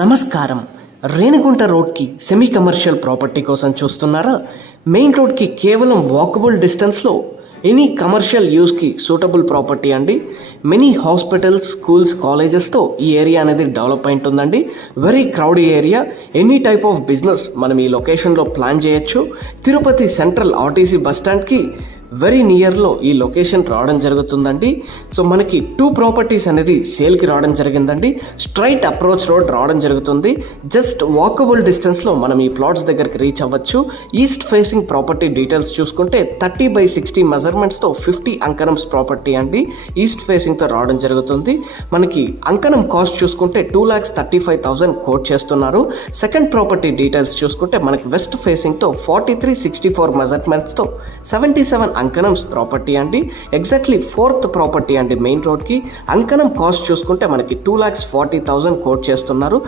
నమస్కారం. రేణిగుంట రోడ్కి semi commercial property కోసం చూస్తున్నారా? మెయిన్ రోడ్కి కేవలం వాకబుల్ డిస్టెన్స్లో ఎనీ కమర్షియల్ యూస్కి సూటబుల్ ప్రాపర్టీ అండి. మెనీ హాస్పిటల్స్, స్కూల్స్, కాలేజెస్తో ఈ ఏరియా అనేది డెవలప్ అయి ఉంటుందండి. Very క్రౌడీ area. Any type of business మనం ఈ లొకేషన్లో ప్లాన్ చేయొచ్చు. తిరుపతి సెంట్రల్ ఆర్టీసీ బస్టాండ్కి వెరీ నియర్లో ఈ లొకేషన్ రావడం జరుగుతుందండి. సో మనకి 2 ప్రాపర్టీస్ అనేది సేల్కి రావడం జరిగిందండి. స్ట్రైట్ అప్రోచ్ రోడ్ రావడం జరుగుతుంది. జస్ట్ వాకబుల్ డిస్టెన్స్లో మనం ఈ ప్లాట్స్ దగ్గరికి రీచ్ అవ్వచ్చు. ఈస్ట్ ఫేసింగ్ ప్రాపర్టీ డీటెయిల్స్ చూసుకుంటే 30/60 మెజర్మెంట్స్తో 50 అంకణమ్స్ ప్రాపర్టీ అండి. ఈస్ట్ ఫేసింగ్తో రావడం జరుగుతుంది. మనకి అంకణం కాస్ట్ చూసుకుంటే 2,35,000 కోట్ చేస్తున్నారు. సెకండ్ ప్రాపర్టీ డీటెయిల్స్ చూసుకుంటే మనకి వెస్ట్ ఫేసింగ్తో 43/64 మెజర్మెంట్స్తో 77 అంకణమ్స్ ప్రాపర్టీ అండి. ఎగ్జాక్ట్లీ 4th ప్రాపర్టీ అండి మెయిన్ రోడ్కి. అంకణం కాస్ట్ చూసుకుంటే మనకి 2,40,000 కోట్ చేస్తున్నారు.